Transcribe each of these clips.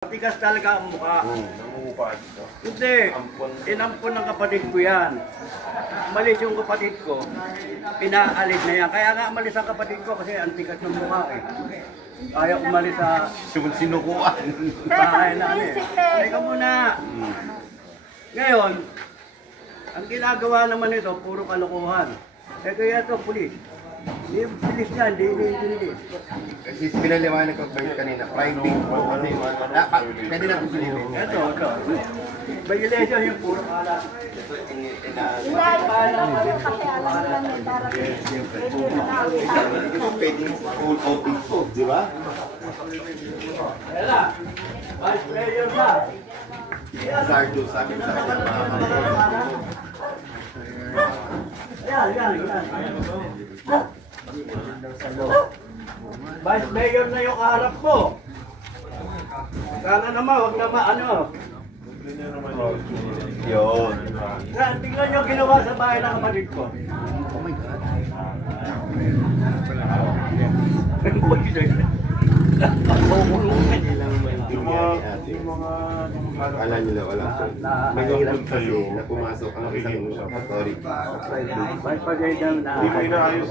Matigas talaga ang mukha. Namumukha dito. Hindi, inampon ng kapatid ko yan. Malis yung kapatid ko, pinaalis na yan. Kaya nga malis ang kapatid ko kasi ang tigas ng mukha eh. Ayaw umalis sa Sinukuan. bahay namin. Teka muna. Ngayon, ang ginagawa naman ito, puro kalokohan. Eh kaya ito, pulis. Hindi pulis yan, hindi. Kasi pinaliwanag ko ba kanina, private po kasi pwede na po silipin. Ito. Violation yung puro kalat. Kasi alam nila may darating. Hindi po pwedeng full office po, di ba? Kaya Vice Mayor na. Sardo, sabi sa kanya. Yan. Vice Mayor na yung kaharap ko. Sana naman, wag naman ano. Yun. Tingnan nyo ginawa sa bahay ng kapatid ko. Oh my God. Yung mga Akala nila wala po. Mahirap kasi na pumasok ang isang authority. Vice Mayor na. Hindi mo inaayos.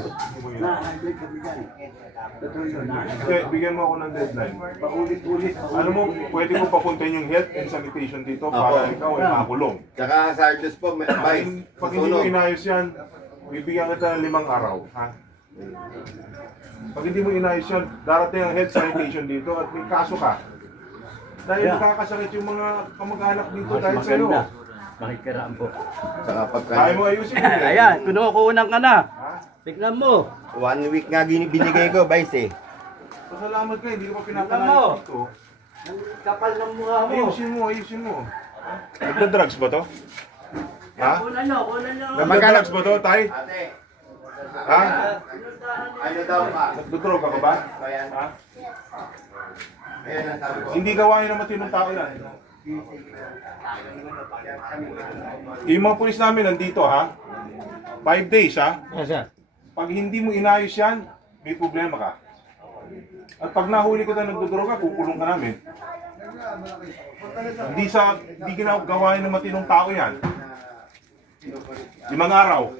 Bigyan mo ako ng deadline. Paulit-ulit. Ano mo, pwede mo papuntahin yung health and sanitation dito para ikaw ay makulong. Tsaka Sardos po, Vice, Pag hindi mo inayos yan, bibigyan kita ng 5 araw. Ha? Pag hindi mo inayos yan, darating ang health sanitation dito at may kaso ka. Dahil nakakasakit yung mga kamag-anak dito dahil sa'yo. Makikiraan po. Tsaka pagka Kaya mo ayusin yun eh. Ayan, kunukunan ka na. Ha? Tignan mo. 1 week nga binigay ko, Vice eh. Pasalamat ka, hindi ko pa Tignan mo. pinapanayos dito. Ang kapal ng mukha mo. Ayusin mo. Nagda-drugs ba to? Ha? Kunan nyo. Nagda-drugs ba to, Tay? Ate, Ha? ano daw pa? Nagdodroga ka ba? Ha? Ayan ang sabi ko. Hindi gawain ng matinong tao yan. Yung mga pulis namin nandito ha. 5 days ha. Pag hindi mo inayos yan, may problema ka. At pag nahuli ka na nagdodroga, kukulong ka namin. Hindi gawain ng matinong tao yan. 5 araw.